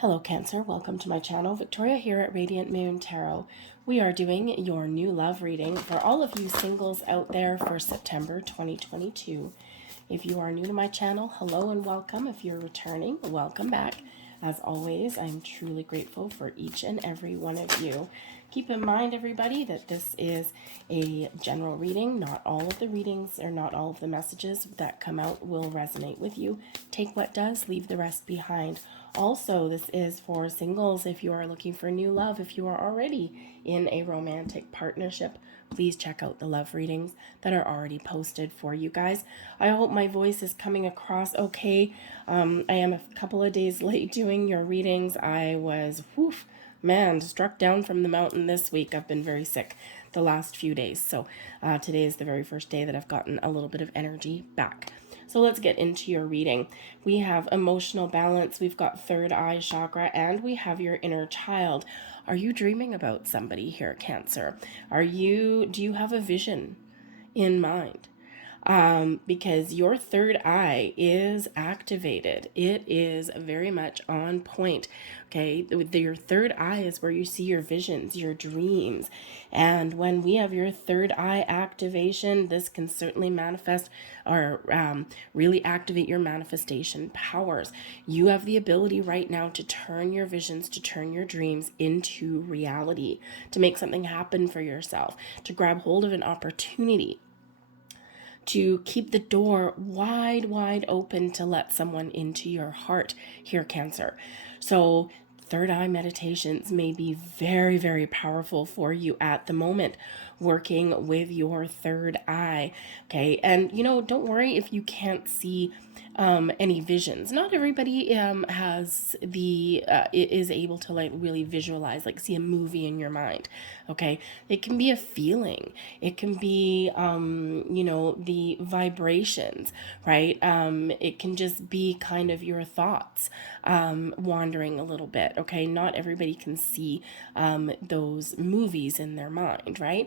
Hello Cancer, welcome to my channel. Victoria here at Radiant Moon Tarot. We are doing your new love reading for all of you singles out there for September 2022. If you are new to my channel, hello and welcome. If you're returning, welcome back. As always, I'm truly grateful for each and every one of you. Keep in mind, everybody, that this is a general reading. Not all of the readings or not all of the messages that come out will resonate with you. Take what does, leave the rest behind. Also, this is for singles if you are looking for new love. If you are already in a romantic partnership, please check out the love readings that are already posted for you guys. I hope my voice is coming across okay. I am a couple of days late doing your readings. I was, struck down from the mountain this week. I've been very sick the last few days. So today is the very first day that I've gotten a little bit of energy back. So let's get into your reading. We have emotional balance, we've got third eye chakra, and we have your inner child. Are you dreaming about somebody here, Cancer? Do you have a vision in mind? Because your third eye is activated. It is very much on point. Okay, your third eye is where you see your visions, your dreams. And when we have your third eye activation, this can certainly manifest or really activate your manifestation powers. You have the ability right now to turn your visions, to turn your dreams into reality, to make something happen for yourself, to grab hold of an opportunity, to keep the door wide open to let someone into your heart here, Cancer. So third eye meditations may be very powerful for you at the moment, working with your third eye. Okay, and don't worry if you can't see any visions. Not everybody has is able to like really visualize, like see a movie in your mind. Okay, it can be a feeling. It can be the vibrations, right? It can just be kind of your thoughts wandering a little bit. Okay, not everybody can see those movies in their mind, right?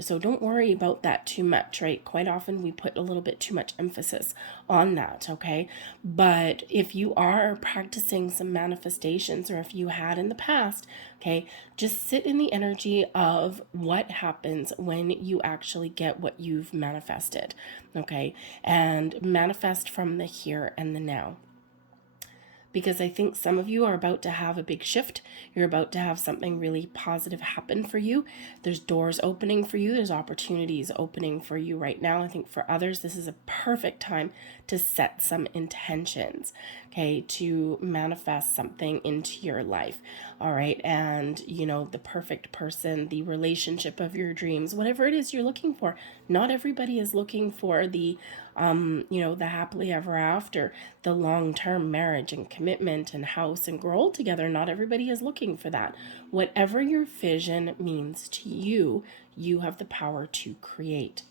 So don't worry about that too much, right? Quite often we put a little bit too much emphasis on that, okay? But if you are practicing some manifestations, or if you had in the past, okay, just sit in the energy of what happens when you actually get what you've manifested, okay? And manifest from the here and the now. Because I think some of you are about to have a big shift. You're about to have something really positive happen for you. There's doors opening for you. There's opportunities opening for you right now. I think for others, this is a perfect time to set some intentions, okay, to manifest something into your life, all right? And, the perfect person, the relationship of your dreams, whatever it is you're looking for. Not everybody is looking for the the happily ever after, the long-term marriage and commitment and house and grow old together. Not everybody is looking for that. Whatever your vision means to you, you have the power to create.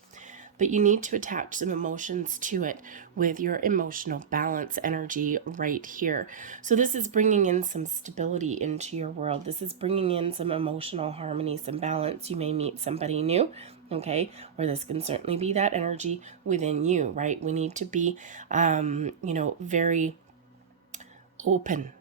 But you need to attach some emotions to it with your emotional balance energy right here. So this is bringing in some stability into your world. This is bringing in some emotional harmony, some balance. You may meet somebody new, okay? Or this can certainly be that energy within you, right? We need to be, very open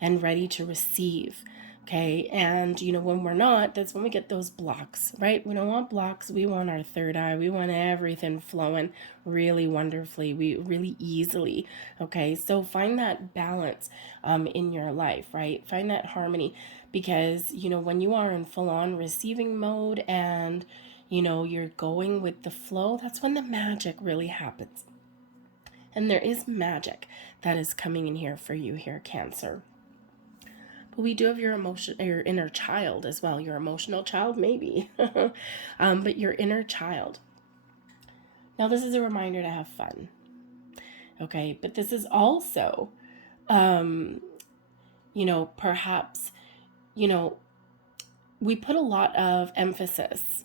and ready to receive. Okay, and when we're not, that's when we get those blocks, right? We don't want blocks. We want our third eye. We want everything flowing really wonderfully, really easily. Okay, so find that balance in your life, right? Find that harmony, because when you are in full-on receiving mode and you're going with the flow, that's when the magic really happens. And there is magic that is coming in here for you here, Cancer. But we do have your inner child as well. Your emotional child, maybe. But your inner child. Now, this is a reminder to have fun. Okay, but this is also, perhaps, we put a lot of emphasis,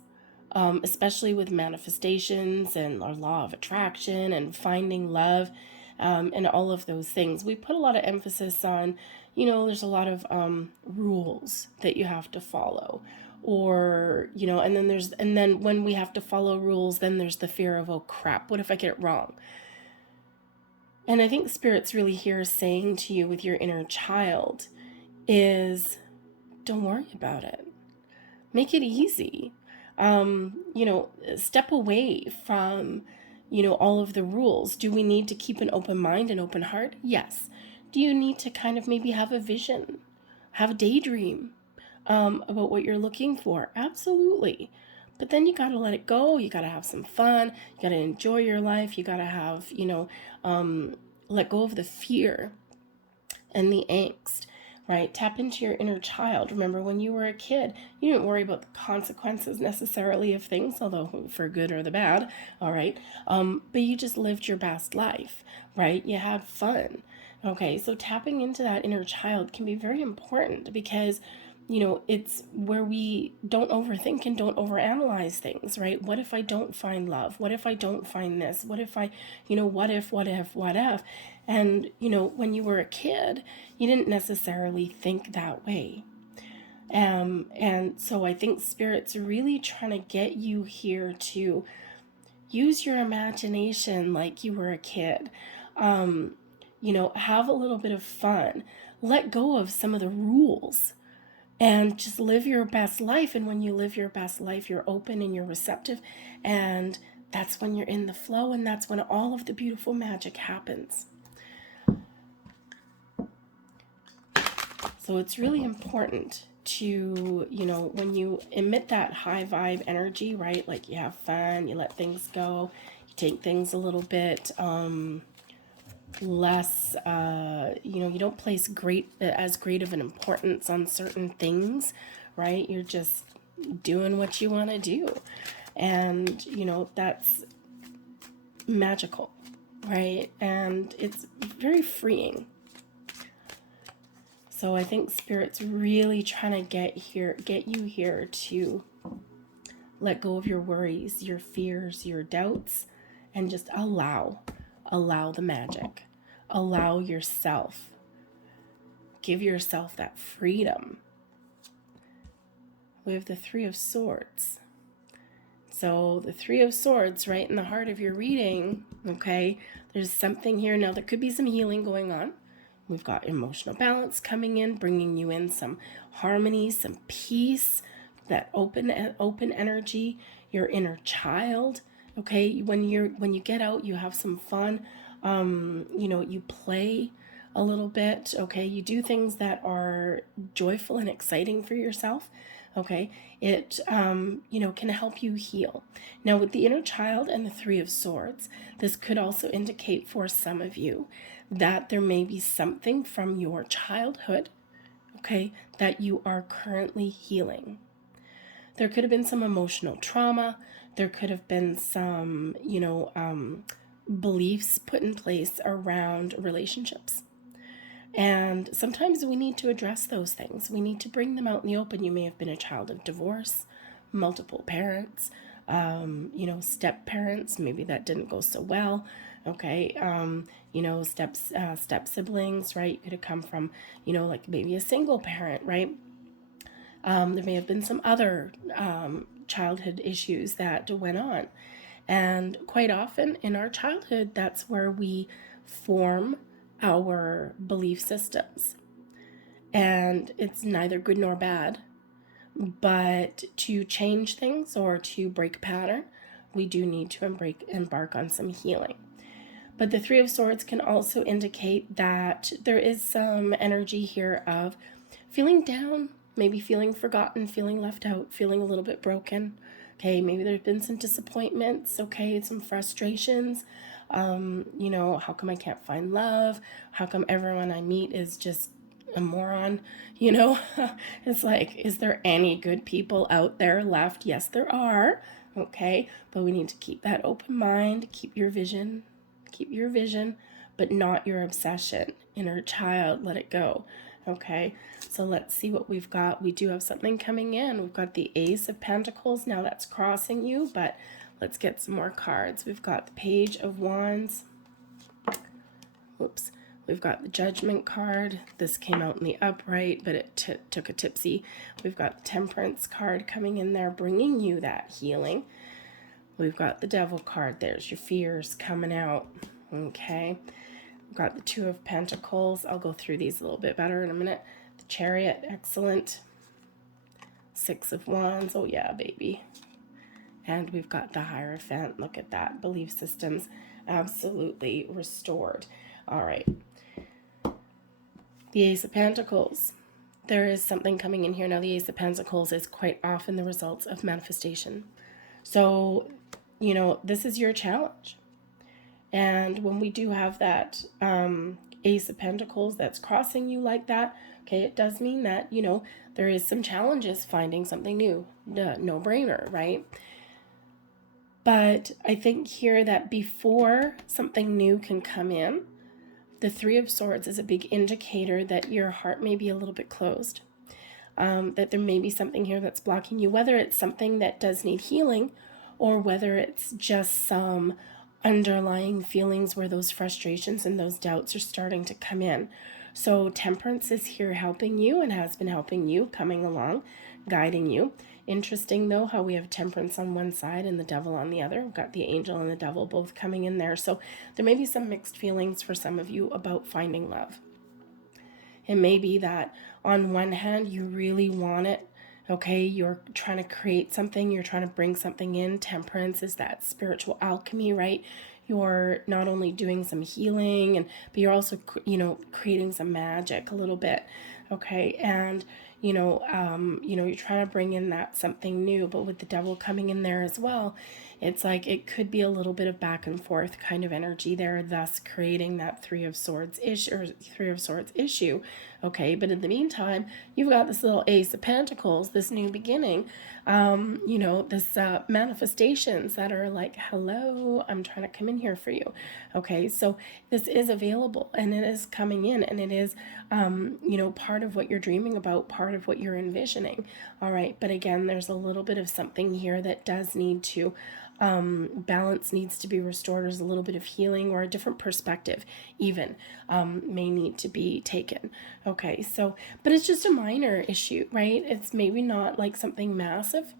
especially with manifestations and our law of attraction and finding love, and all of those things. We put a lot of emphasis on, there's a lot of rules that you have to follow, or and then when we have to follow rules, then there's the fear of, oh crap, what if I get it wrong? And I think Spirit's really here saying to you with your inner child is, don't worry about it. Make it easy. Step away from, all of the rules. Do we need to keep an open mind and open heart? Yes. Do you need to kind of maybe have a vision, have a daydream about what you're looking for? Absolutely. But then you got to let it go. You got to have some fun. You got to enjoy your life. You got to have, let go of the fear and the angst, right? Tap into your inner child. Remember when you were a kid, you didn't worry about the consequences necessarily of things, although for good or the bad, all right? But you just lived your best life, right? You had fun. Okay, so tapping into that inner child can be very important because it's where we don't overthink and don't overanalyze things, right? What if I don't find love? What if I don't find this? What if I, what if? And, when you were a kid, you didn't necessarily think that way. And so I think Spirit's really trying to get you here to use your imagination like you were a kid. Have a little bit of fun. Let go of some of the rules and just live your best life. And when you live your best life, you're open and you're receptive, and that's when you're in the flow, and that's when all of the beautiful magic happens. So it's really important to, when you emit that high vibe energy, right? Like you have fun, you let things go, you take things a little bit less, you don't place as great of an importance on certain things, right? You're just doing what you want to do. And, that's magical, right? And it's very freeing. So I think Spirit's really trying to get you here to let go of your worries, your fears, your doubts, and just allow the magic. Allow yourself. Give yourself that freedom. We have the Three of Swords. So the Three of Swords, right in the heart of your reading, okay? There's something here. Now, there could be some healing going on. We've got emotional balance coming in, bringing you in some harmony, some peace, that open energy, your inner child. Okay, when you get out, you have some fun. You play a little bit. Okay, you do things that are joyful and exciting for yourself. Okay, it can help you heal. Now, with the inner child and the Three of Swords, this could also indicate for some of you that there may be something from your childhood, okay, that you are currently healing. There could have been some emotional trauma. There could have been some, beliefs put in place around relationships. And sometimes we need to address those things. We need to bring them out in the open. You may have been a child of divorce, multiple parents, step parents. Maybe that didn't go so well. Okay, step siblings, right? You could have come from, like maybe a single parent, right? There may have been some other childhood issues that went on. And quite often in our childhood, that's where we form our belief systems. And it's neither good nor bad. But to change things or to break a pattern, we do need to embark on some healing. But the Three of Swords can also indicate that there is some energy here of feeling down, maybe feeling forgotten, feeling left out, feeling a little bit broken. Okay, maybe there's been some disappointments, okay, some frustrations. How come I can't find love? How come everyone I meet is just a moron? It's like, is there any good people out there left? Yes, there are. Okay, but we need to keep that open mind, keep your vision, but not your obsession. Inner child, let it go. Okay, so let's see what we've got. We do have something coming in. We've got the Ace of Pentacles. Now that's crossing you, but let's get some more cards. We've got the Page of Wands. Oops. We've got the Judgment card. This came out in the upright, but it took a tipsy. We've got the Temperance card coming in there, bringing you that healing. We've got the Devil card. There's your fears coming out. Okay. We've got the Two of Pentacles. I'll go through these a little bit better in a minute. The Chariot, excellent. Six of Wands, oh yeah, baby. And we've got the Hierophant. Look at that. Belief systems absolutely restored. All right. The Ace of Pentacles. There is something coming in here. Now, the Ace of Pentacles is quite often the results of manifestation. So, you know, this is your challenge. And when we do have that Ace of Pentacles that's crossing you like that, okay, it does mean that, you know, there is some challenges finding something new. No brainer, right? But I think here that before something new can come in, the Three of Swords is a big indicator that your heart may be a little bit closed. That there may be something here that's blocking you, whether it's something that does need healing or whether it's just some underlying feelings where those frustrations and those doubts are starting to come in. So Temperance is here helping you and has been helping you, coming along, guiding you. Interesting, though, how we have Temperance on one side and the Devil on the other. We've got the Angel and the Devil both coming in there. So there may be some mixed feelings for some of you about finding love. It may be that on one hand, you really want it. Okay, you're trying to create something. You're trying to bring something in. Temperance is that spiritual alchemy, right? You're not only doing some healing, but you're also, you know, creating some magic a little bit. Okay, and you're trying to bring in that something new, but with the Devil coming in there as well, it's like it could be a little bit of back and forth kind of energy there, thus creating that Three of Swords issue. Okay, but in the meantime, you've got this little Ace of Pentacles, this new beginning, this manifestations that are like, hello, I'm trying to come in here for you. Okay, so this is available and it is coming in, and it is, part of what you're dreaming about, part of what you're envisioning. All right, but again, there's a little bit of something here that does need to balance needs to be restored. There's a little bit of healing or a different perspective even may need to be taken. Okay, so, but it's just a minor issue, right? It's maybe not like something massive.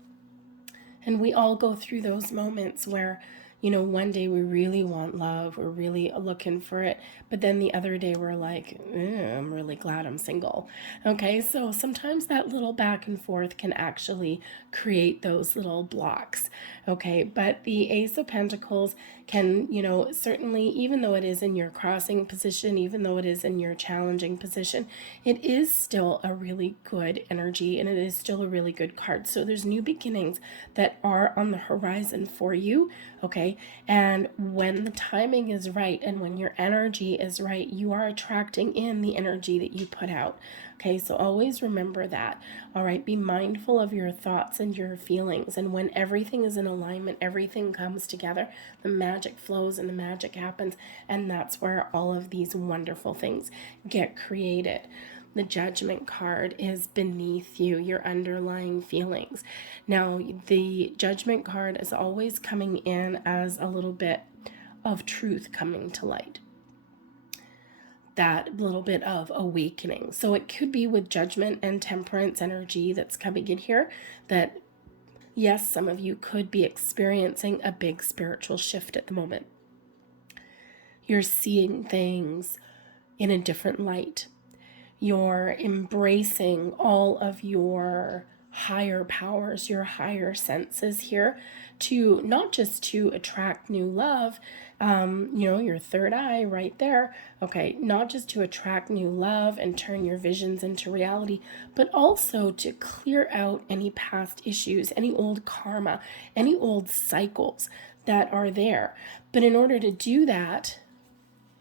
And we all go through those moments where, one day we really want love, we're really looking for it, but then the other day we're like, I'm really glad I'm single. Okay, so sometimes that little back and forth can actually create those little blocks. Okay, but the Ace of Pentacles can, certainly, even though it is in your crossing position, even though it is in your challenging position, it is still a really good energy and it is still a really good card. So there's new beginnings that are on the horizon for you. Okay, and when the timing is right and when your energy is right, you are attracting in the energy that you put out. Okay, so always remember that. All right, be mindful of your thoughts and your feelings. And when everything is in alignment, everything comes together, the magic flows and the magic happens. And that's where all of these wonderful things get created. The Judgment card is beneath you, your underlying feelings. Now, the Judgment card is always coming in as a little bit of truth coming to light. That little bit of awakening. So it could be with Judgment and Temperance energy that's coming in here that, yes, some of you could be experiencing a big spiritual shift at the moment. You're seeing things in a different light. You're embracing all of your higher powers, your higher senses here, to not just to attract new love, your third eye right there, okay, not just to attract new love and turn your visions into reality, but also to clear out any past issues, any old karma, any old cycles that are there. But in order to do that,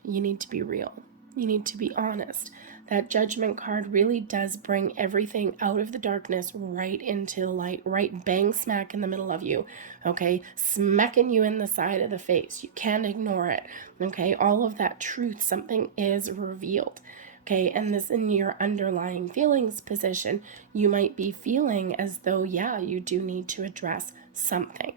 you need to be real. You need to be honest. That Judgment card really does bring everything out of the darkness right into the light, right bang smack in the middle of you, okay? Smacking you in the side of the face. You can't ignore it, okay? All of that truth, something is revealed, okay? And this in your underlying feelings position, you might be feeling as though, yeah, you do need to address something.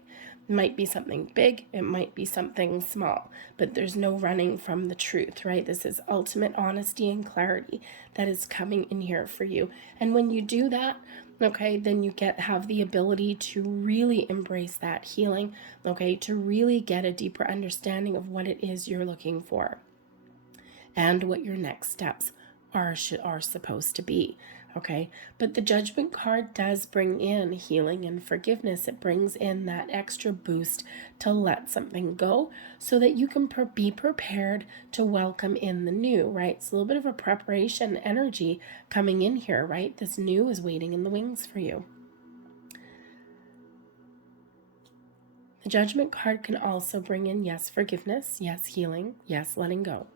It might be something big, it might be something small, but there's no running from the truth, right? This is ultimate honesty and clarity that is coming in here for you. And when you do that, okay, then you have the ability to really embrace that healing, okay, to really get a deeper understanding of what it is you're looking for. and what your next steps are supposed to be. Okay, but the Judgment card does bring in healing and forgiveness. It brings in that extra boost to let something go so that you can be prepared to welcome in the new, right? It's a little bit of a preparation energy coming in here, right? This new is waiting in the wings for you. The Judgment card can also bring in, yes, forgiveness, yes, healing, yes, letting go.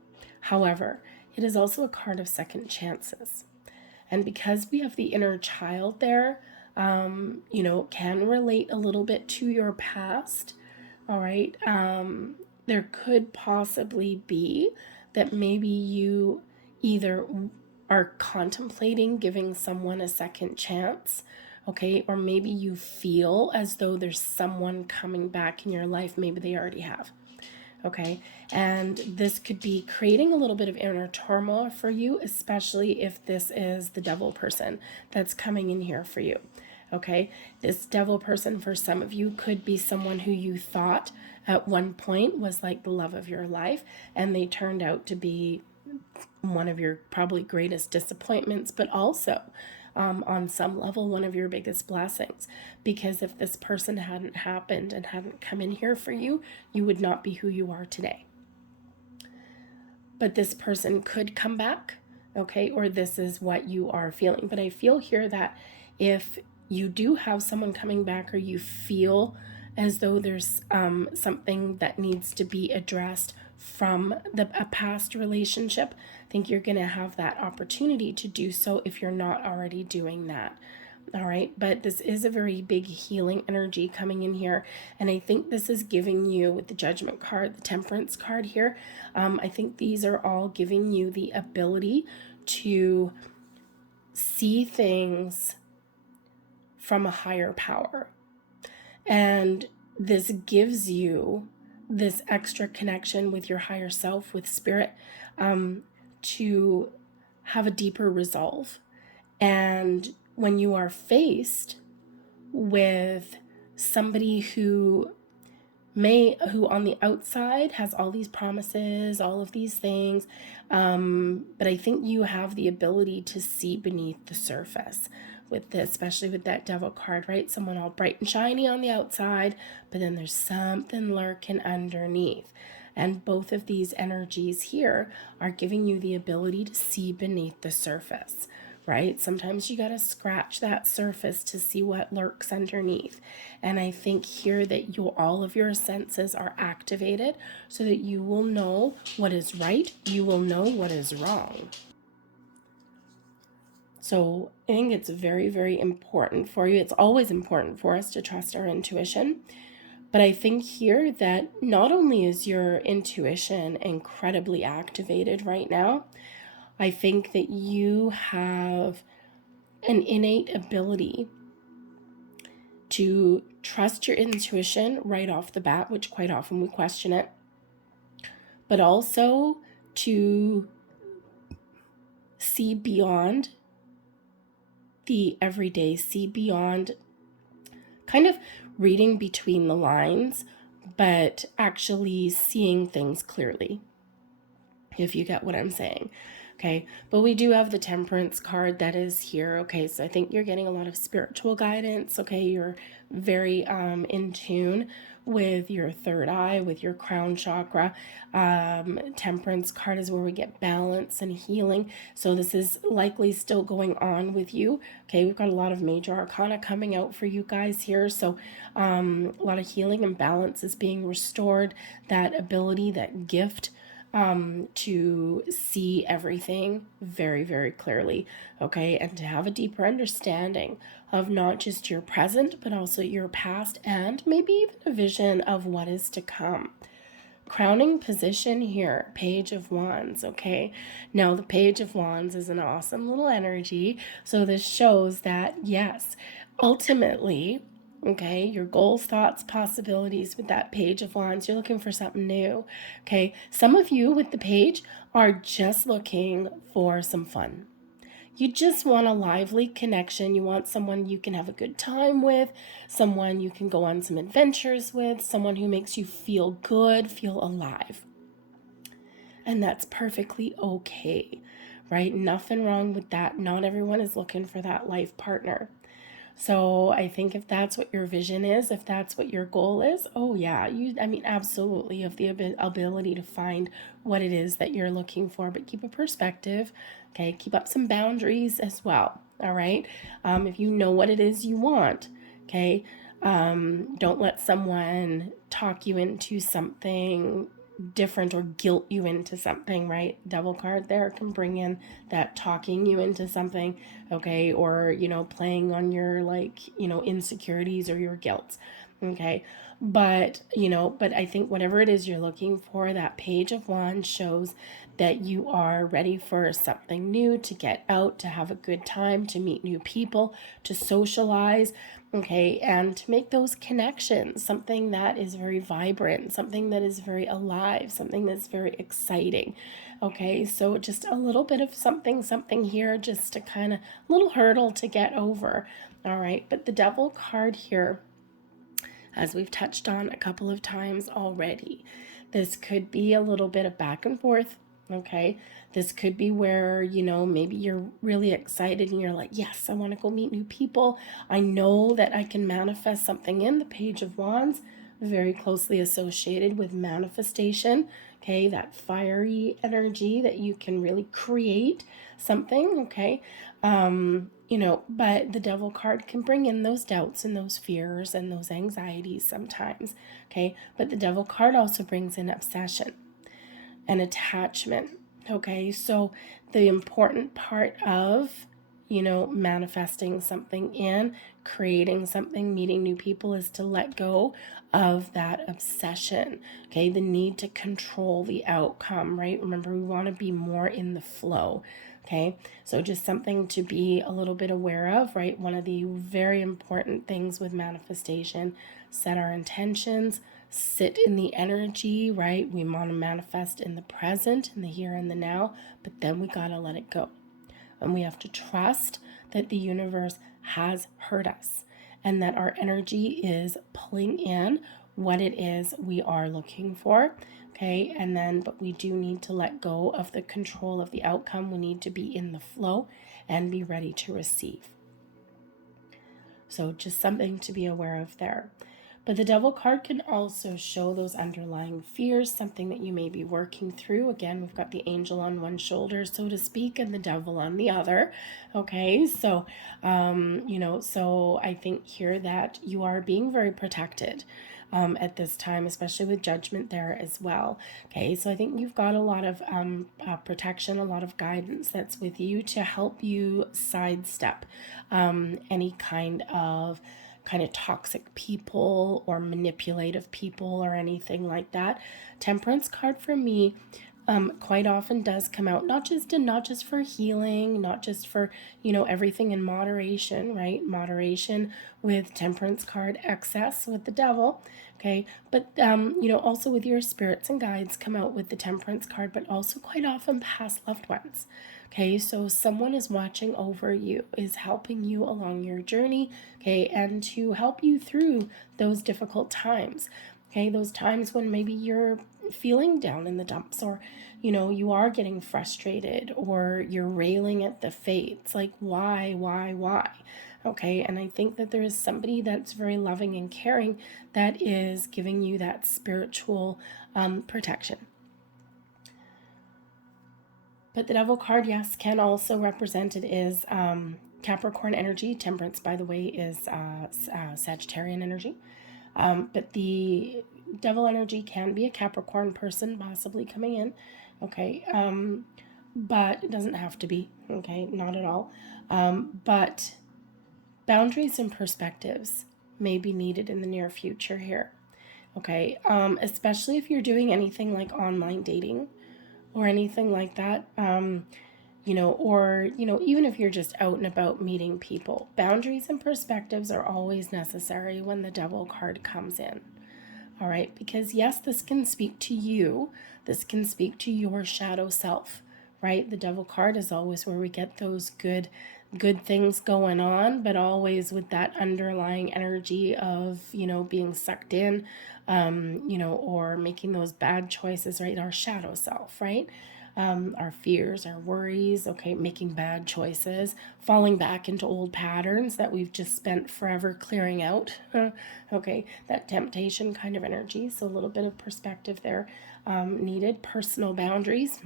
However, it is also a card of second chances. And because we have the inner child there, can relate a little bit to your past, all right? There could possibly be that maybe you either are contemplating giving someone a second chance, okay? Or maybe you feel as though there's someone coming back in your life. Maybe they already have. Okay, and this could be creating a little bit of inner turmoil for you, especially if this is the devil person that's coming in here for you. Okay, this devil person for some of you could be someone who you thought at one point was like the love of your life, and they turned out to be one of your probably greatest disappointments, but also on some level, one of your biggest blessings. Because if this person hadn't happened and hadn't come in here for you, you would not be who you are today. But this person could come back, okay? Or this is what you are feeling. But I feel here that if you do have someone coming back, or you feel as though there's something that needs to be addressed from a past relationship, I think you're going to have that opportunity to do so if you're not already doing that. All right, but this is a very big healing energy coming in here, and I think this is giving you, with the Judgment card, the Temperance card here, I think these are all giving you the ability to see things from a higher power. And this gives you this extra connection with your higher self, with spirit, to have a deeper resolve. And when you are faced with somebody who on the outside has all these promises, all of these things, but I think you have the ability to see beneath the surface with this, especially with that devil card, right? Someone all bright and shiny on the outside, but then there's something lurking underneath. And both of these energies here are giving you the ability to see beneath the surface, right? Sometimes you got to scratch that surface to see what lurks underneath. And I think here that all of your senses are activated so that you will know what is right, you will know what is wrong. So I think it's very, very important for you. It's always important for us to trust our intuition. But I think here that not only is your intuition incredibly activated right now, I think that you have an innate ability to trust your intuition right off the bat, which quite often we question it, but also to see beyond the everyday, see beyond kind of reading between the lines, but actually seeing things clearly, if you get what I'm saying. Okay, but we do have the Temperance card that is here. Okay, so I think you're getting a lot of spiritual guidance. Okay, you're very in tune with your third eye, with your crown chakra. Temperance card is where we get balance and healing. So this is likely still going on with you. Okay, we've got a lot of major arcana coming out for you guys here. So a lot of healing and balance is being restored. That ability, that gift to see everything very, very clearly, okay, and to have a deeper understanding of not just your present, but also your past, and maybe even a vision of what is to come. Crowning position here, Page of Wands, okay? Now, the Page of Wands is an awesome little energy, so this shows that, yes, ultimately, okay, your goals, thoughts, possibilities with that Page of Wands, you're looking for something new, okay? Some of you with the Page are just looking for some fun. You just want a lively connection. You want someone you can have a good time with, someone you can go on some adventures with, someone who makes you feel good, feel alive. And that's perfectly okay, right? Nothing wrong with that. Not everyone is looking for that life partner. So I think if that's what your vision is, if that's what your goal is, oh yeah, I mean, absolutely, you have the ability to find what it is that you're looking for, but keep a perspective, okay? Keep up some boundaries as well, all right? If you know what it is you want, okay? Don't let someone talk you into something different or guilt you into something, right? Devil card there can bring in that talking you into something, okay? Or, playing on your insecurities or your guilt, okay? But I think whatever it is you're looking for, that Page of Wands shows that you are ready for something new, to get out, to have a good time, to meet new people, to socialize, okay, and to make those connections, something that is very vibrant, something that is very alive, something that's very exciting, okay? So just a little bit of something here, just to kind of, little hurdle to get over, all right? But the Devil card here, as we've touched on a couple of times already, this could be a little bit of back and forth, okay? This could be where, maybe you're really excited and you're like, yes, I want to go meet new people. I know that I can manifest something in the Page of Wands, very closely associated with manifestation, okay? That fiery energy that you can really create something, okay? But the Devil card can bring in those doubts and those fears and those anxieties sometimes, okay? But the Devil card also brings in obsession and attachment, okay? So the important part of, manifesting something in, creating something, meeting new people, is to let go of that obsession, okay? The need to control the outcome, right? Remember, we want to be more in the flow, okay? So just something to be a little bit aware of, right? One of the very important things with manifestation: set our intentions, sit in the energy, right? We want to manifest in the present, in the here and the now, but then we got to let it go. And we have to trust that the universe has heard us and that our energy is pulling in what it is we are looking for, okay? But we do need to let go of the control of the outcome. We need to be in the flow and be ready to receive. So just something to be aware of there. But the Devil card can also show those underlying fears, something that you may be working through. Again, we've got the angel on one shoulder, so to speak, and the devil on the other. Okay, so, so I think here that you are being very protected at this time, especially with Judgment there as well. Okay, so I think you've got a lot of protection, a lot of guidance that's with you to help you sidestep any kind of toxic people or manipulative people or anything like that. Temperance card for me quite often does come out not just for healing, not just for everything in moderation, right? Moderation with Temperance card, excess with the devil, okay? But also with your spirits and guides come out with the Temperance card, but also quite often past loved ones. Okay, so someone is watching over you, is helping you along your journey, okay, and to help you through those difficult times, okay, those times when maybe you're feeling down in the dumps, or, you are getting frustrated, or you're railing at the fates, like, why, okay, and I think that there is somebody that's very loving and caring that is giving you that spiritual protection. But the Devil card, yes, can also represent it is Capricorn energy. Temperance, by the way, is Sagittarian energy. But the Devil energy can be a Capricorn person possibly coming in, okay? But it doesn't have to be, okay? Not at all. But boundaries and perspectives may be needed in the near future here, okay? Especially if you're doing anything like online dating or anything like that, even if you're just out and about meeting people, boundaries and perspectives are always necessary when the Devil card comes in. All right, because yes, this can speak to you, this can speak to your shadow self, right? The Devil card is always where we get those good good things going on, but always with that underlying energy of, being sucked in, or making those bad choices, right? Our shadow self, right? Our fears, our worries, okay, making bad choices, falling back into old patterns that we've just spent forever clearing out, okay, that temptation kind of energy. So a little bit of perspective there needed. Personal boundaries,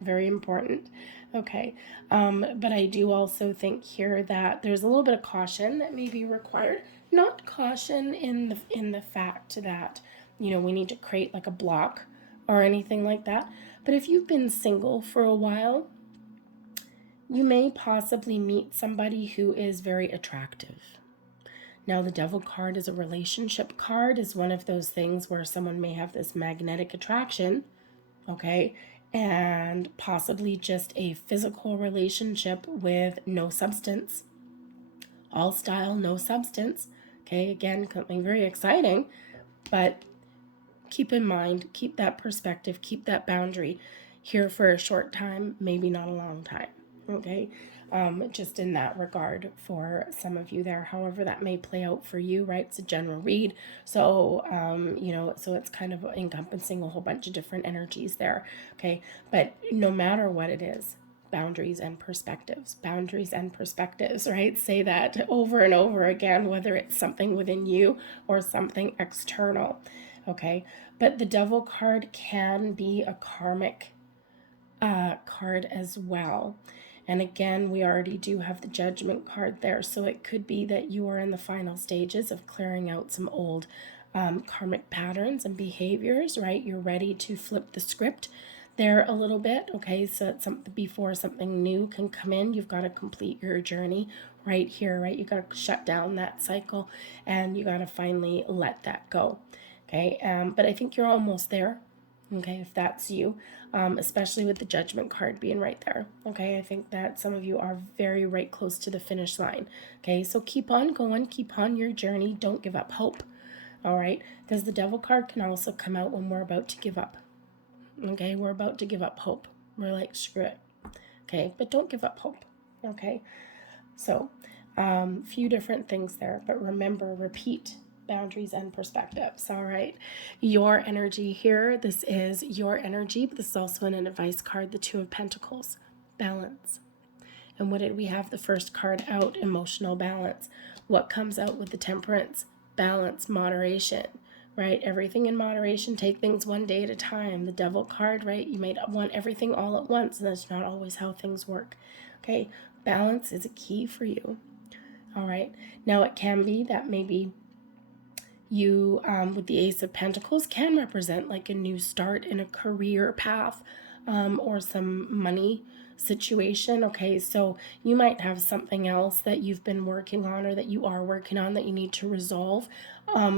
very important. Okay, but I do also think here that there's a little bit of caution that may be required. Not caution in the fact that we need to create like a block or anything like that. But if you've been single for a while, you may possibly meet somebody who is very attractive. Now, the Devil card is a relationship card, is one of those things where someone may have this magnetic attraction, okay, and possibly just a physical relationship with no substance. All style, no substance. Okay, again, something very exciting, but keep in mind, keep that perspective, keep that boundary here for a short time, maybe not a long time. Okay, just in that regard for some of you there, however that may play out for you, right? It's a general read, so so it's kind of encompassing a whole bunch of different energies there. Okay, but no matter what it is, boundaries and perspectives, right? Say that over and over again, whether it's something within you or something external. Okay, but the Devil card can be a karmic card as well. And again, we already do have the Judgment card there. So it could be that you are in the final stages of clearing out some old karmic patterns and behaviors, right? You're ready to flip the script there a little bit. Okay, so it's something before something new can come in. You've got to complete your journey right here, right? You got to shut down that cycle and you got to finally let that go. Okay, but I think you're almost there. Okay, if that's you, especially with the Judgment card being right there. Okay, I think that some of you are very right close to the finish line. Okay, so keep on going, keep on your journey. Don't give up hope. All right, because the Devil card can also come out when we're about to give up. Okay, we're about to give up hope. We're like, screw it. Okay, but don't give up hope. Okay, so few different things there, but remember, repeat, boundaries and perspectives. All right, your energy here, this is your energy, but this is also an advice card, the Two of Pentacles, balance. And what did we have the first card out? Emotional balance. What comes out with the Temperance? Balance, moderation, right? Everything in moderation. Take things one day at a time. The Devil card, right? You might want everything all at once, and that's not always how things work. Okay, balance is a key for you. All right, now it can be that maybe you, with the Ace of Pentacles, can represent like a new start in a career path or some money situation. Okay, so you might have something else that you've been working on or that you are working on that you need to resolve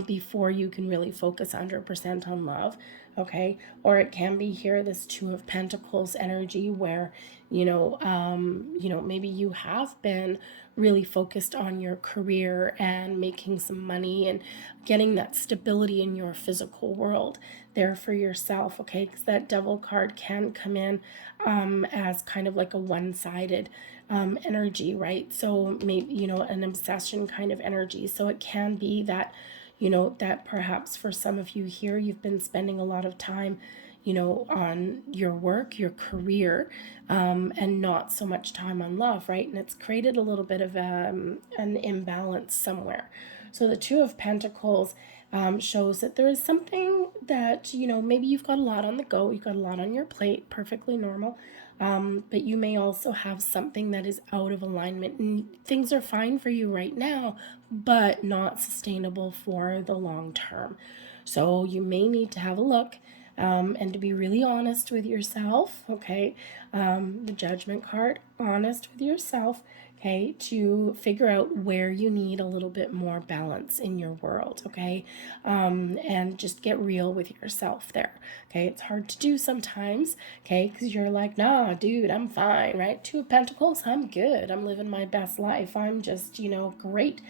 before you can really focus 100% on love. Okay, or it can be here this Two of Pentacles energy where maybe you have been really focused on your career and making some money and getting that stability in your physical world there for yourself. Okay, because that Devil card can come in as kind of like a one-sided energy, right? So maybe an obsession kind of energy. So it can be that that perhaps for some of you here, you've been spending a lot of time on your work, your career, and not so much time on love, right? And it's created a little bit of an imbalance somewhere. So the Two of Pentacles shows that there is something that, maybe you've got a lot on the go, you've got a lot on your plate, perfectly normal. But you may also have something that is out of alignment and things are fine for you right now, but not sustainable for the long term. So you may need to have a look and to be really honest with yourself, okay? The Judgment card, honest with yourself, okay, to figure out where you need a little bit more balance in your world, okay? And just get real with yourself there, okay? It's hard to do sometimes, okay, because you're like, nah, dude, I'm fine, right? Two of Pentacles, I'm good. I'm living my best life. I'm just, great.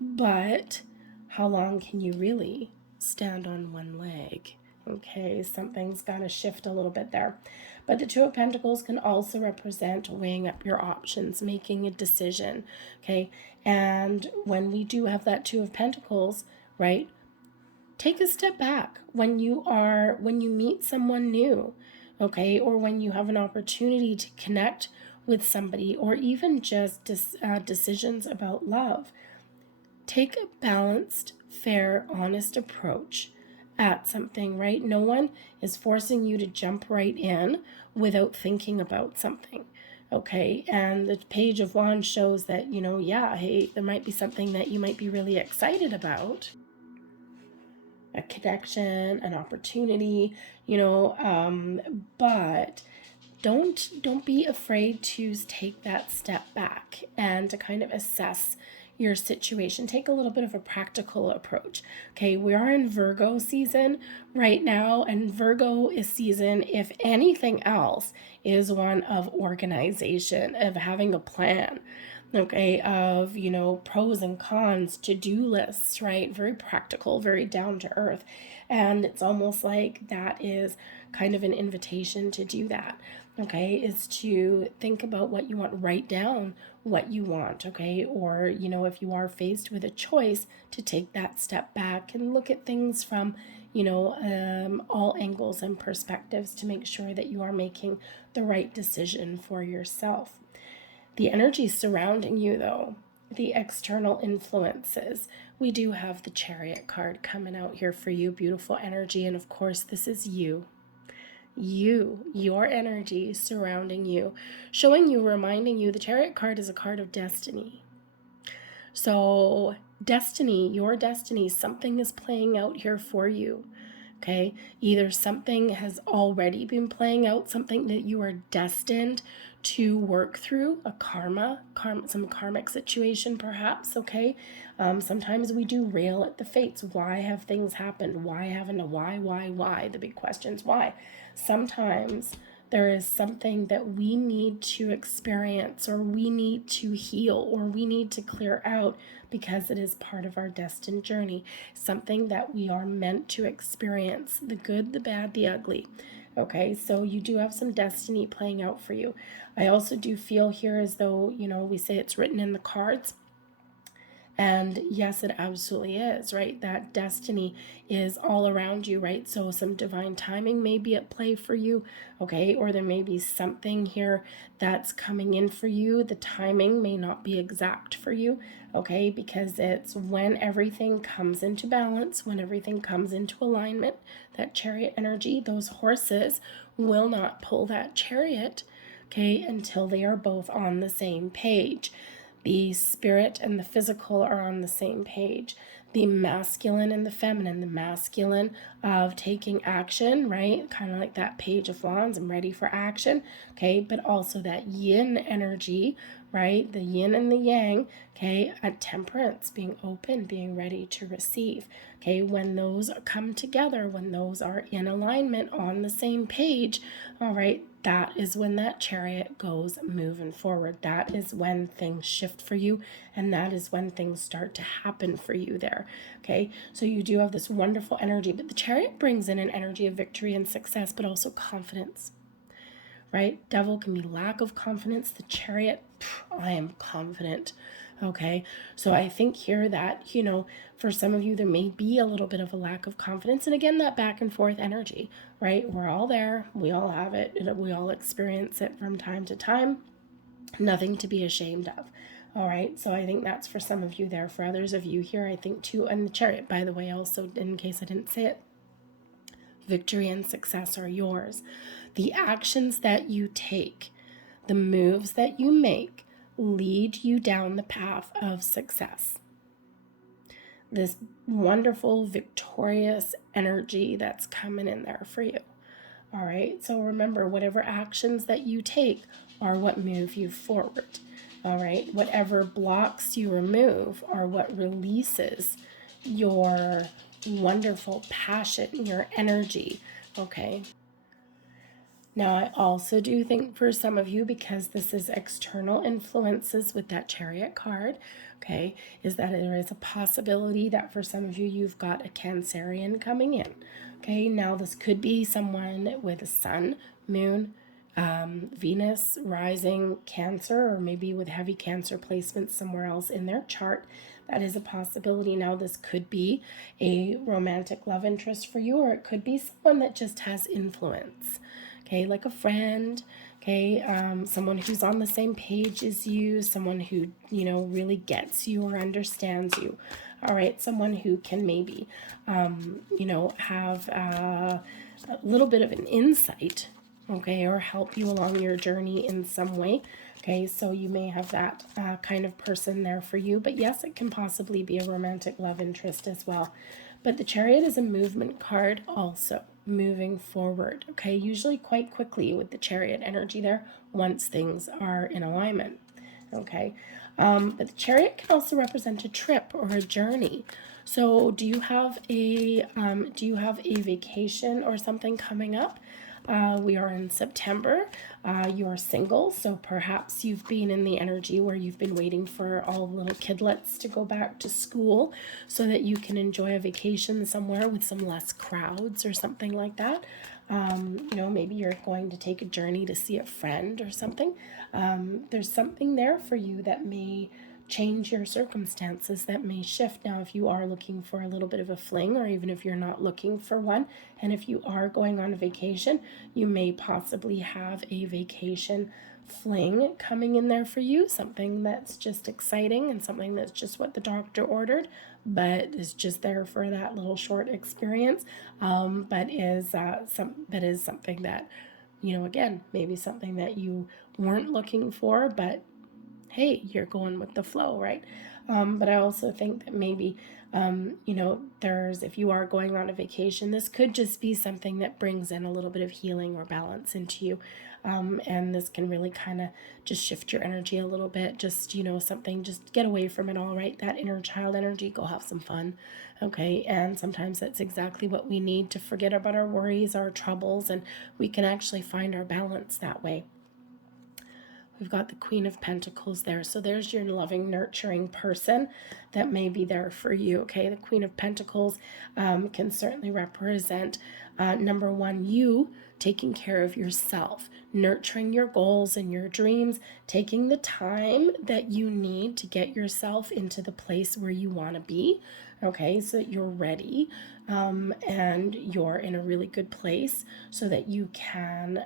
But how long can you really stand on one leg? Okay, okay? Something's got to shift a little bit there. But the Two of Pentacles can also represent weighing up your options, making a decision, okay? And when we do have that Two of Pentacles, right, take a step back when you meet someone new, okay? Or when you have an opportunity to connect with somebody, or even just decisions about love. Take a balanced, fair, honest approach at something, right? No one is forcing you to jump right in without thinking about something, okay? And the Page of Wands shows that, yeah, hey, there might be something that you might be really excited about, a connection, an opportunity, but don't be afraid to take that step back and to kind of assess your situation. Take a little bit of a practical approach. Okay, we are in Virgo season right now, and Virgo is season, if anything else, is one of organization, of having a plan, okay, of, pros and cons, to-do lists, right? Very practical, very down to earth. And it's almost like that is kind of an invitation to do that, okay, is to think about what you want, write down what you want, okay, or, if you are faced with a choice, to take that step back and look at things from, all angles and perspectives to make sure that you are making the right decision for yourself. The energy surrounding you, though, the external influences, we do have the Chariot card coming out here for you, beautiful energy, and of course this is you, your energy surrounding you, showing you, reminding you, the Chariot card is a card of destiny. So destiny, your destiny, something is playing out here for you, okay? Either something has already been playing out, something that you are destined to work through, a some karmic situation perhaps, okay? Sometimes we do rail at the fates. Why have things happened? Why haven't why? The big questions, why? Sometimes there is something that we need to experience, or we need to heal, or we need to clear out because it is part of our destined journey, something that we are meant to experience, the good, the bad, the ugly. Okay, so you do have some destiny playing out for you. I also do feel here as though, we say it's written in the cards. And yes, it absolutely is, right? That destiny is all around you, right? So some divine timing may be at play for you, okay? Or there may be something here that's coming in for you. The timing may not be exact for you, okay? Because it's when everything comes into balance, when everything comes into alignment, that Chariot energy, those horses will not pull that chariot, okay, until they are both on the same page. The spirit and the physical are on the same page. The masculine and the feminine, the masculine of taking action, right? Kind of like that Page of Wands, I'm ready for action, okay? But also that yin energy, right? The yin and the yang, okay? At temperance, being open, being ready to receive, okay? When those come together, when those are in alignment on the same page, all right, that is when that chariot goes moving forward. That is when things shift for you, and that is when things start to happen for you there, okay? So you do have this wonderful energy, but the chariot brings in an energy of victory and success, but also confidence, right? Devil can be lack of confidence. The chariot, I am confident, okay? So I think here that, for some of you, there may be a little bit of a lack of confidence. And again, that back and forth energy, right? We're all there. We all have it. We all experience it from time to time. Nothing to be ashamed of. All right. So I think that's for some of you there. For others of you here, I think too, and the chariot, by the way, also, in case I didn't say it, victory and success are yours. The actions that you take, the moves that you make, lead you down the path of success. This wonderful, victorious energy that's coming in there for you. All right, so remember, whatever actions that you take are what move you forward. All right, whatever blocks you remove are what releases your wonderful passion, your energy, okay? Now, I also do think for some of you, because this is external influences with that chariot card, okay, is that there is a possibility that for some of you, you've got a Cancerian coming in, Okay, now this could be someone with a sun, moon, Venus, rising, Cancer, or maybe with heavy Cancer placements somewhere else in their chart. That is a possibility. Now, this could be a romantic love interest for you, or it could be someone that just has influence, okay, like a friend, okay, someone who's on the same page as you, someone who, really gets you or understands you. All right, someone who can maybe, have a little bit of an insight, okay, or help you along your journey in some way. Okay, so you may have that kind of person there for you. But yes, it can possibly be a romantic love interest as well. But the Chariot is a movement card also, moving forward, okay, usually quite quickly with the Chariot energy there once things are in alignment, okay. But the Chariot can also represent a trip or a journey. So do you have a vacation or something coming up? We are in September. You're single, so perhaps you've been in the energy where you've been waiting for all the little kidlets to go back to school so that you can enjoy a vacation somewhere with some less crowds or something like that. Maybe you're going to take a journey to see a friend or something. There's something there for you that may change your circumstances, that may shift. Now, if you are looking for a little bit of a fling, or even if you're not looking for one, and if you are going on a vacation, you may possibly have a vacation fling coming in there for you, something that's just exciting and something that's just what the doctor ordered, but is just there for that little short experience, but is something that, again, maybe something that you weren't looking for, but hey, you're going with the flow, right? But I also think that maybe, if you are going on a vacation, this could just be something that brings in a little bit of healing or balance into you. And this can really kind of just shift your energy a little bit. Just, something, just get away from it all, right? That inner child energy, go have some fun. Okay. And sometimes that's exactly what we need to forget about our worries, our troubles, and we can actually find our balance that way. We've got the Queen of Pentacles there. So there's your loving, nurturing person that may be there for you, okay? The Queen of Pentacles can certainly represent, number one, you taking care of yourself, nurturing your goals and your dreams, taking the time that you need to get yourself into the place where you want to be, okay, so that you're ready and you're in a really good place so that you can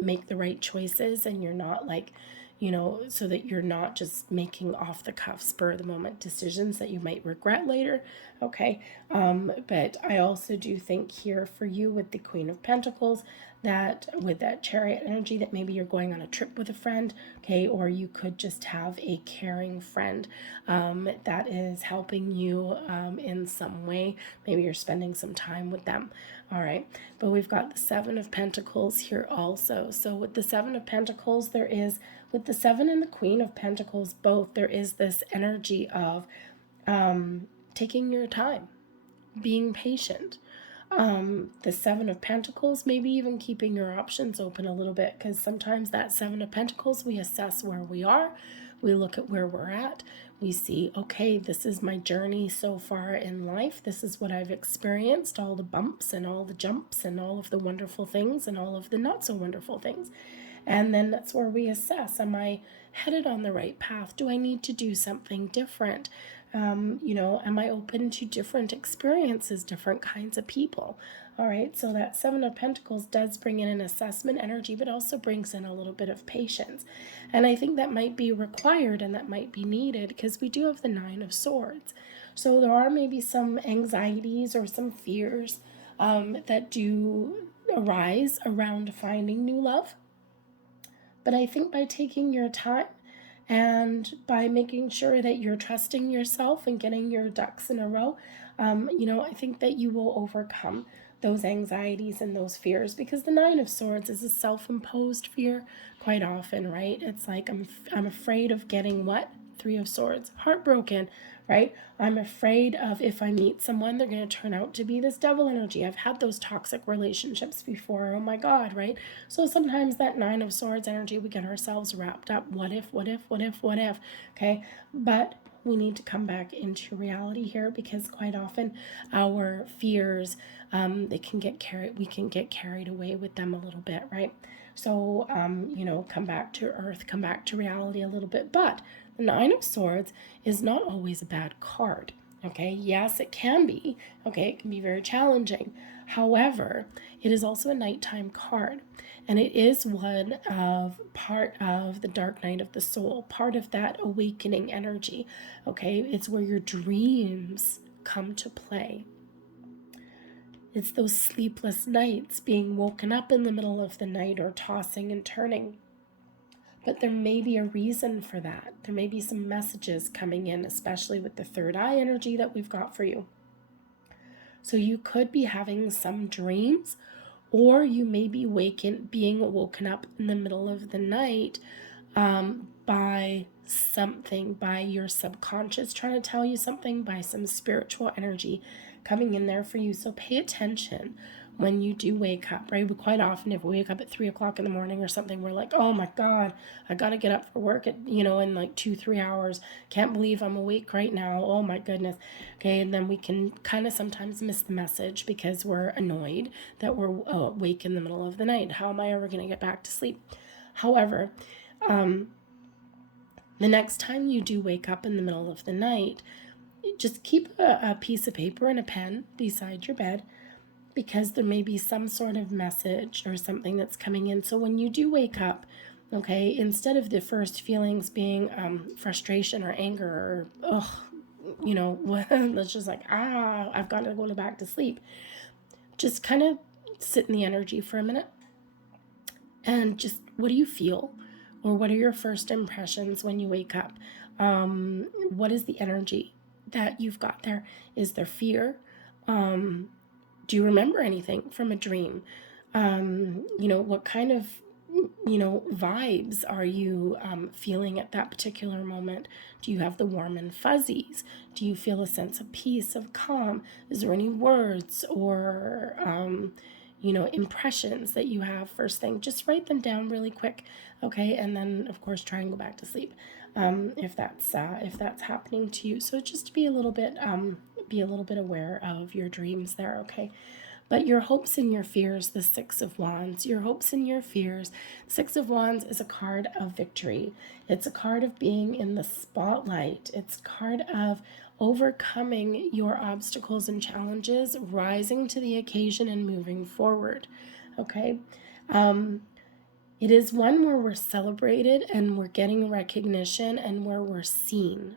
make the right choices, and you're not like, so that you're not just making off the cuff, spur of the moment decisions that you might regret later, okay? But I also do think here for you with the Queen of Pentacles, that with that Chariot energy, that maybe you're going on a trip with a friend, okay, or you could just have a caring friend that is helping you in some way. Maybe you're spending some time with them. All right, but we've got the Seven of Pentacles here also. So with the Seven of Pentacles, with the Seven and the Queen of Pentacles both, there is this energy of taking your time, being patient. The Seven of Pentacles, maybe even keeping your options open a little bit, because sometimes that Seven of Pentacles, we assess where we are, we look at where we're at, we see, okay, this is my journey so far in life, this is what I've experienced, all the bumps and all the jumps and all of the wonderful things and all of the not so wonderful things. And then that's where we assess, am I headed on the right path? Do I need to do something different? Am I open to different experiences, different kinds of people? All right, so that Seven of Pentacles does bring in an assessment energy, but also brings in a little bit of patience. And I think that might be required and that might be needed, because we do have the Nine of Swords. So there are maybe some anxieties or some fears that do arise around finding new love. But I think by taking your time and by making sure that you're trusting yourself and getting your ducks in a row, I think that you will overcome those anxieties and those fears, because the Nine of Swords is a self-imposed fear quite often, right? It's like I'm afraid of getting what? Three of Swords, heartbroken, right? I'm afraid of, if I meet someone, they're going to turn out to be this devil energy. I've had those toxic relationships before. Oh my God, right? So sometimes that Nine of Swords energy, we get ourselves wrapped up. What if, okay? But we need to come back into reality here, because quite often our fears, we can get carried away with them a little bit, right? So, come back to earth, come back to reality a little bit. But the Nine of Swords is not always a bad card. Okay, yes, it can be. Okay, it can be very challenging. However, it is also a nighttime card, and it is part of the dark night of the soul, part of that awakening energy. Okay, it's where your dreams come to play. It's those sleepless nights, being woken up in the middle of the night or tossing and turning. But there may be a reason for that. There may be some messages coming in, especially with the third eye energy that we've got for you. So you could be having some dreams, or you may be being woken up in the middle of the night by something, by your subconscious trying to tell you something, by some spiritual energy coming in there for you. So pay attention when you do wake up, right? But quite often, if we wake up at 3 o'clock in the morning or something, we're like, oh my God, I got to get up for work at, in like 2-3 hours. Can't believe I'm awake right now. Oh my goodness. Okay. And then we can kind of sometimes miss the message because we're annoyed that we're awake in the middle of the night. How am I ever going to get back to sleep? However, the next time you do wake up in the middle of the night, just keep a piece of paper and a pen beside your bed, because there may be some sort of message or something that's coming in. So when you do wake up, okay, instead of the first feelings being frustration or anger or, that's just like, I've got to go back to sleep. Just kind of sit in the energy for a minute and just, what do you feel? Or what are your first impressions when you wake up? What is the energy that you've got there? Is there fear? Do you remember anything from a dream? What kind of, vibes are you feeling at that particular moment? Do you have the warm and fuzzies? Do you feel a sense of peace, of calm? Is there any words or, impressions that you have first thing? Just write them down really quick, okay? And then, of course, try and go back to sleep if that's happening to you. So just be a little bit aware of your dreams there, okay? But your hopes and your fears, the Six of Wands, your hopes and your fears. Six of Wands is a card of victory. It's a card of being in the spotlight. It's a card of overcoming your obstacles and challenges, rising to the occasion and moving forward, okay? It is one where we're celebrated and we're getting recognition and where we're seen.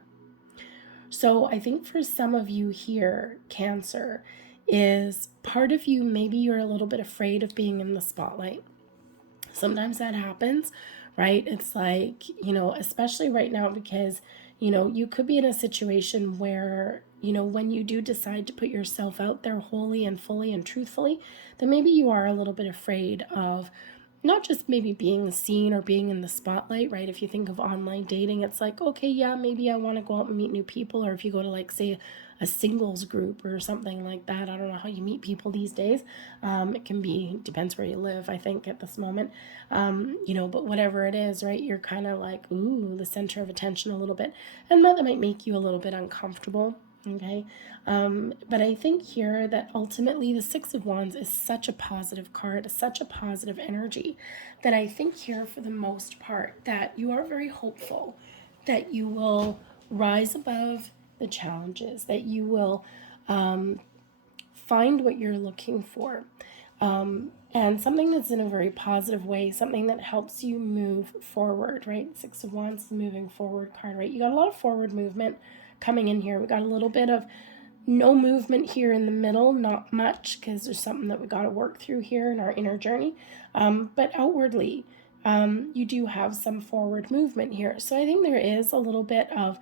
So I think for some of you here, Cancer, is part of you, maybe you're a little bit afraid of being in the spotlight. Sometimes that happens, right? It's like, especially right now, because, you could be in a situation where, when you do decide to put yourself out there wholly and fully and truthfully, then maybe you are a little bit afraid of not just maybe being seen or being in the spotlight, right? If you think of online dating, it's like, okay, yeah, maybe I want to go out and meet new people. Or if you go to, like, say, a singles group or something like that. I don't know how you meet people these days. It can be, depends where you live, I think, at this moment. But whatever it is, right? You're kind of like, ooh, the center of attention a little bit. And that might make you a little bit uncomfortable. Okay. But I think here that ultimately the Six of Wands is such a positive card, such a positive energy, that I think here for the most part that you are very hopeful that you will rise above the challenges, that you will find what you're looking for. And something that's in a very positive way, something that helps you move forward, right? Six of Wands is a moving forward card, right? You got a lot of forward movement coming in here. We got a little bit of no movement here in the middle, not much, because there's something that we got to work through here in our inner journey. But outwardly, you do have some forward movement here. So I think there is a little bit of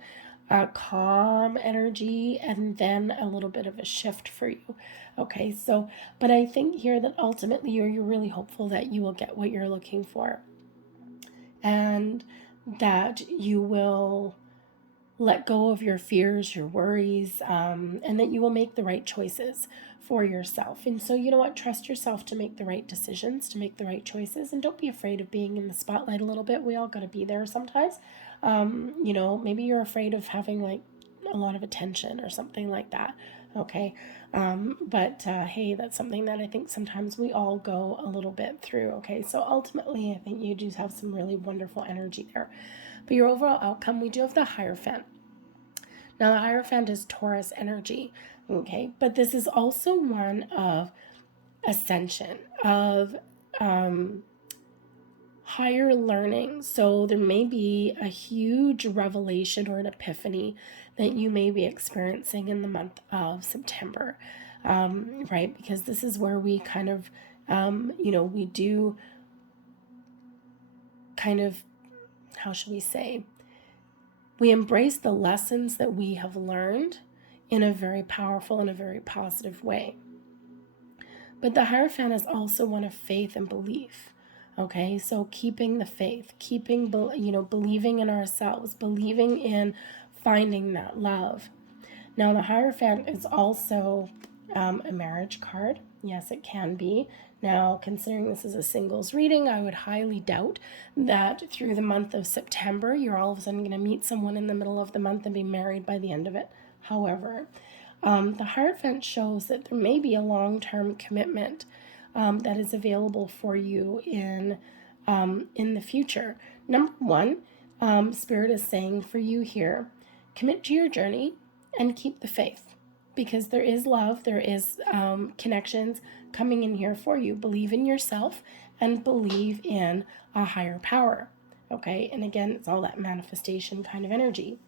calm energy and then a little bit of a shift for you. Okay, so, but I think here that ultimately you're really hopeful that you will get what you're looking for and that you will let go of your fears, your worries, and that you will make the right choices for yourself. And so, you know what? Trust yourself to make the right decisions, to make the right choices, and don't be afraid of being in the spotlight a little bit. We all got to be there sometimes. Maybe you're afraid of having like a lot of attention or something like that. Okay. But hey, that's something that I think sometimes we all go a little bit through. Okay. So ultimately, I think you do have some really wonderful energy there. But your overall outcome, we do have the Hierophant. Now, the Hierophant is Taurus energy. Okay. But this is also one of ascension, of higher learning. So there may be a huge revelation or an epiphany that you may be experiencing in the month of September, right? Because this is where we kind of, we do kind of, how should we say, we embrace the lessons that we have learned in a very powerful and a very positive way. But the Hierophant is also one of faith and belief. Okay, so keeping the faith, believing in ourselves, believing in finding that love. Now, the Hierophant is also a marriage card. Yes, it can be. Now, considering this is a singles reading, I would highly doubt that through the month of September, you're all of a sudden going to meet someone in the middle of the month and be married by the end of it. However, the Hierophant shows that there may be a long-term commitment that is available for you in the future. Number one, Spirit is saying for you here, commit to your journey and keep the faith, because there is love, there is connections coming in here for you. Believe in yourself and believe in a higher power. Okay, and again, it's all that manifestation kind of energy.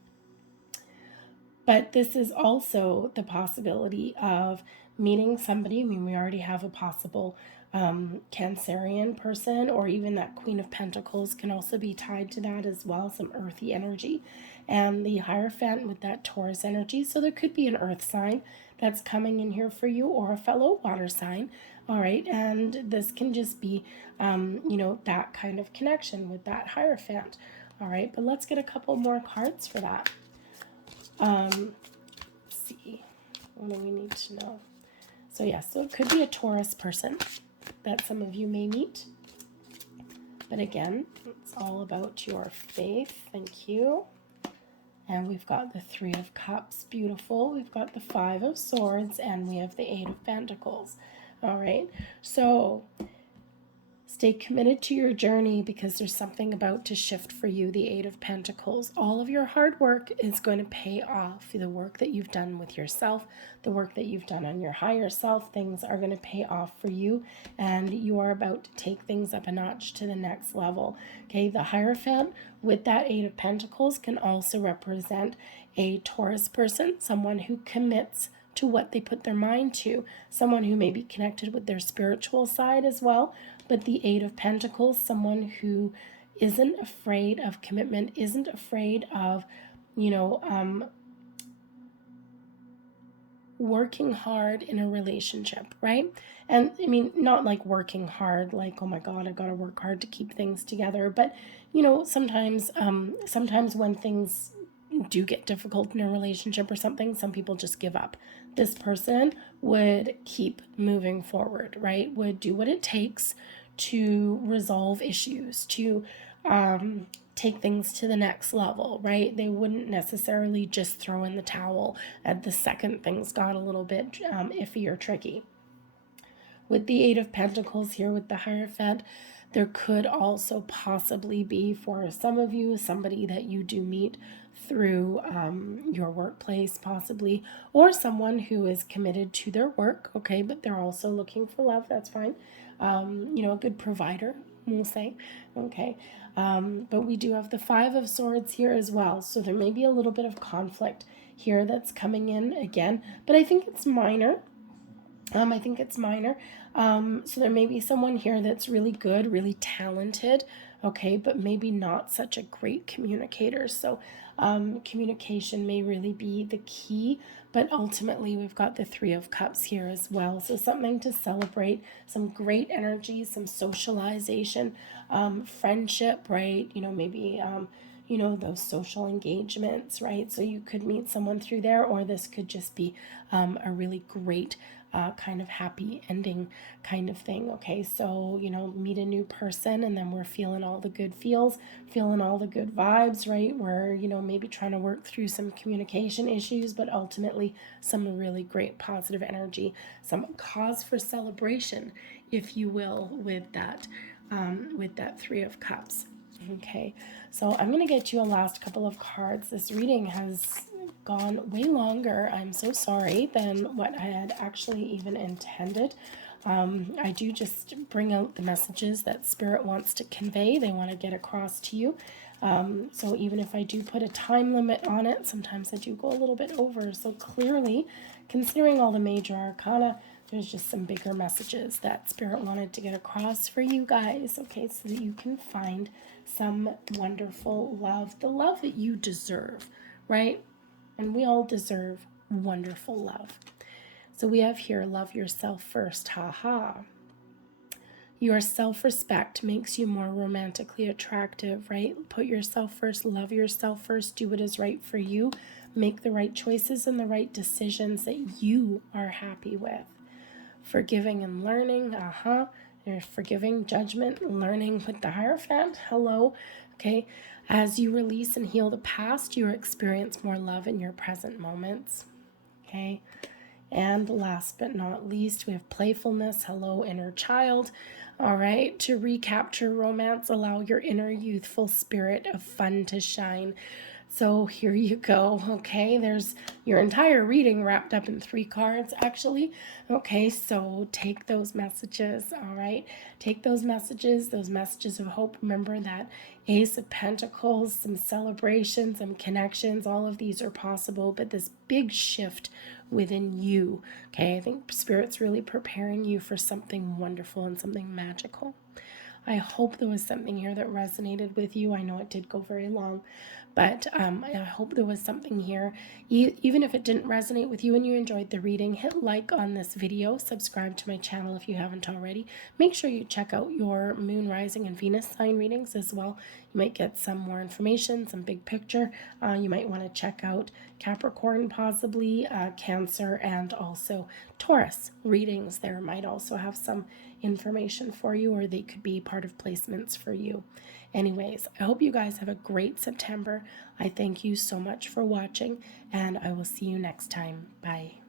But this is also the possibility of meeting somebody. I mean, we already have a possible Cancerian person, or even that Queen of Pentacles can also be tied to that as well, some earthy energy. And the Hierophant with that Taurus energy. So there could be an earth sign that's coming in here for you, or a fellow water sign. All right. And this can just be, that kind of connection with that Hierophant. All right. But let's get a couple more cards for that. Let's see, what do we need to know? So so it could be a Taurus person that some of you may meet. But again, it's all about your faith. Thank you. And we've got the Three of Cups, beautiful. We've got the Five of Swords, and we have the Eight of Pentacles. All right, so stay committed to your journey, because there's something about to shift for you, the Eight of Pentacles. All of your hard work is going to pay off. The work that you've done with yourself, the work that you've done on your higher self, things are going to pay off for you, and you are about to take things up a notch to the next level. Okay, the Hierophant with that Eight of Pentacles can also represent a Taurus person, someone who commits to what they put their mind to, someone who may be connected with their spiritual side as well. But the Eight of Pentacles, someone who isn't afraid of commitment, isn't afraid of, working hard in a relationship, right? And I mean, not like working hard, like, oh my God, I've got to work hard to keep things together. But, sometimes when things do get difficult in a relationship or something, some people just give up. This person would keep moving forward, right? Would do what it takes to resolve issues, to take things to the next level, right? They wouldn't necessarily just throw in the towel at the second things got a little bit iffy or tricky. With the Eight of Pentacles here with the Hierophant, there could also possibly be, for some of you, somebody that you do meet through your workplace possibly, or someone who is committed to their work, okay, but they're also looking for love. That's fine. A good provider, we'll say, okay. But we do have the Five of Swords here as well, so there may be a little bit of conflict here that's coming in again, but I think it's minor. So there may be someone here that's really good, really talented, okay, but maybe not such a great communicator. So communication may really be the key, but ultimately we've got the Three of Cups here as well. So something to celebrate, some great energy, some socialization, friendship, right? Maybe those social engagements, right? So you could meet someone through there, or this could just be a really great kind of happy ending kind of thing. Okay, so, you know, meet a new person and then we're feeling all the good feels, feeling all the good vibes, right? We're, you know, maybe trying to work through some communication issues, but ultimately some really great positive energy, some cause for celebration, if you will, with that Three of Cups. Okay, so I'm going to get you a last couple of cards. This reading has gone way longer, I'm so sorry, than what I had actually even intended. I do just bring out the messages that Spirit wants to convey, they want to get across to you. So even if I do put a time limit on it, sometimes I do go a little bit over. So clearly, considering all the major arcana, there's just some bigger messages that Spirit wanted to get across for you guys, okay, so that you can find some wonderful love, the love that you deserve, right? And we all deserve wonderful love. So we have here, love yourself first, haha. Your self-respect makes you more romantically attractive, right? Put yourself first, love yourself first, do what is right for you, make the right choices and the right decisions that you are happy with. Forgiving and learning, There's forgiving, judgment, learning with the Hierophant, hello. Okay, as you release and heal the past, you experience more love in your present moments. Okay, and last but not least, we have playfulness, hello, inner child. All right, to recapture romance, allow your inner youthful spirit of fun to shine. So here you go, okay? There's your entire reading wrapped up in 3 cards, actually. Okay, so take those messages, all right? Take those messages of hope. Remember that Ace of Pentacles, some celebrations, some connections, all of these are possible, but this big shift within you, okay? I think Spirit's really preparing you for something wonderful and something magical. I hope there was something here that resonated with you. I know it did go very long, but I hope there was something here. Even if it didn't resonate with you and you enjoyed the reading, hit like on this video, subscribe to my channel if you haven't already. Make sure you check out your moon, rising, and Venus sign readings as well. You might get some more information, some big picture. You might want to check out Capricorn, possibly, Cancer, and also Taurus readings. There might also have some information for you, or they could be part of placements for you. Anyways, I hope you guys have a great September. I thank you so much for watching, and I will see you next time. Bye.